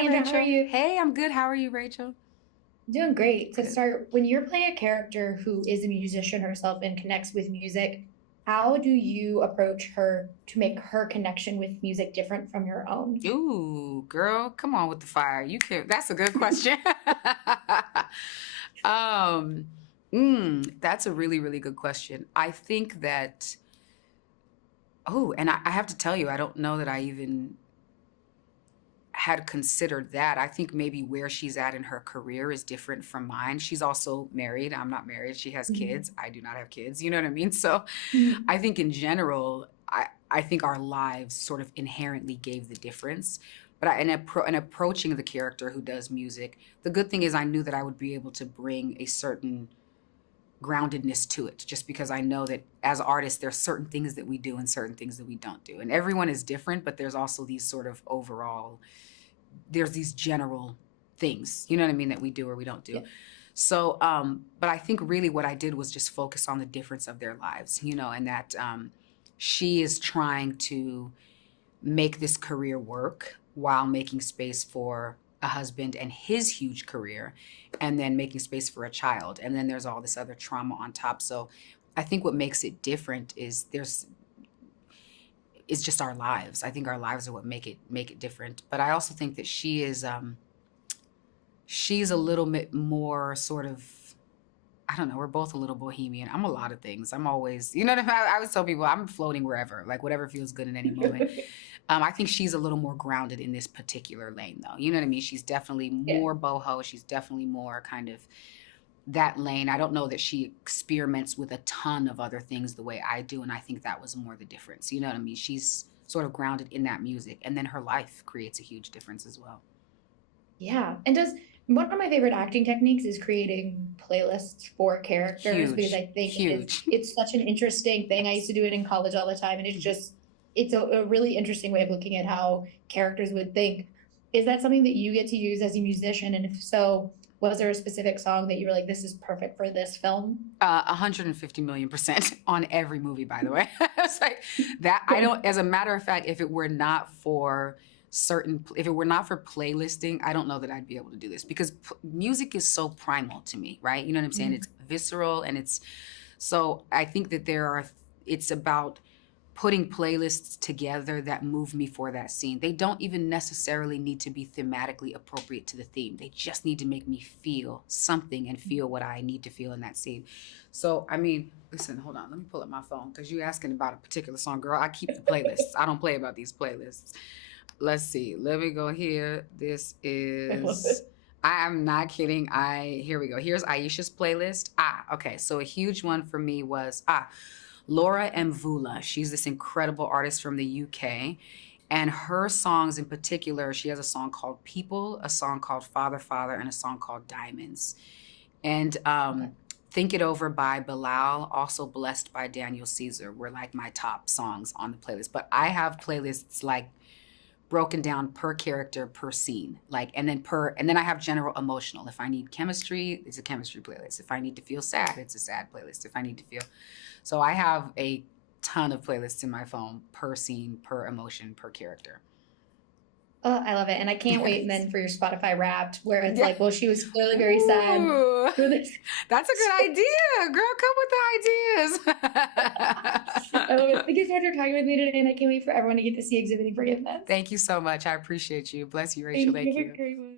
Hi, Hi, Andra. How are Rachel. you? Hey, I'm good. How are you, Rachel? Doing great. To Good. start, when you're playing a character who is a musician herself and connects with music, how do you approach her to make her connection with music different from your own? Ooh, girl, come on with the fire. You can. That's a good question. um, that's a really, really good question. I think that. Oh, and I have to tell you, I don't know that I even had considered that. I think maybe where she's at in her career is different from mine. She's also married. I'm not married. She has kids. Mhm. I do not have kids. You know what I mean? So Mhm. I think in general, I think our lives sort of inherently gave the difference. But in approaching the character who does music, the good thing is I knew that I would be able to bring a certain groundedness to it just because I know that as artists, there's certain things that we do and certain things that we don't do. And everyone is different, but there's also these sort of overall there's these general things, you know what I mean, that we do or we don't do. Yeah. So, but I think really what I did was just focus on the difference of their lives, and that she is trying to make this career work while making space for a husband and his huge career, and then making space for a child. And then there's all this other trauma on top. So I think what makes it different is just our lives. I think our lives are what make it different. But I also think that she's a little bit more sort of, I don't know, we're both a little bohemian. I'm a lot of things. I'm always, you know what I mean? I always tell people I'm floating wherever, like whatever feels good in any moment. I think she's a little more grounded in this particular lane, though. You know what I mean? She's definitely Yeah. more boho. She's definitely more kind of that lane. I don't know that she experiments with a ton of other things the way I do. And I think that was more the difference. You know what I mean? She's sort of grounded in that music. And then her life creates a huge difference as well. Yeah. And does one of my favorite acting techniques is creating playlists for characters because Huge, I think it's huge. it's such an interesting thing. I used Yes. to do it in college all the time, and it's a really interesting way of looking at how characters would think. Is that something that you get to use as a musician? And if so, was there a specific song that you were like, this is perfect for this film? 150 million% on every movie, by the way. It's like that. I don't, as a matter of fact, if it were not for playlisting, I don't know that I'd be able to do this because music is so primal to me, right? You know what I'm saying? Mhm. It's visceral so I think that it's about putting playlists together that move me for that scene. They don't even necessarily need to be thematically appropriate to the theme. They just need to make me feel something and feel what I need to feel in that scene. So, I mean, listen, hold on. Let me pull up my phone because you're asking about a particular song. Girl, I keep the playlists. I don't play about these playlists. Let's see. Let me go here. This I love it. is I am not kidding. I Here we go. Here's Aisha's playlist. Okay. So a huge one for me was Laura Mvula. She's this incredible artist from the UK. And her songs in particular, she has a song called People, a song called Father Father, and a song called Diamonds. And Okay. Think It Over by Bilal, also Blessed by Daniel Caesar were like my top songs on the playlist. But I have playlists like broken down per character per scene, like and then I have general emotional. If I need chemistry, it's a chemistry playlist. If I need to feel sad, it's a sad playlist. If I need to feel So I have a ton of playlists in my phone per scene, per emotion, per character. Oh, I love it. And I can't wait Yes. then for your Spotify Wrapped, where it's Yeah. like, well, she was clearly very sad Ooh. for this. That's a good idea. Girl, come with the I love it. ideas. Thank you so much for talking with me today, and I can't wait for everyone to get to see Exhibiting Forgiveness. Thank you so much. I appreciate you. Bless you, Rachel. Thank you. Thank Have a you. great one.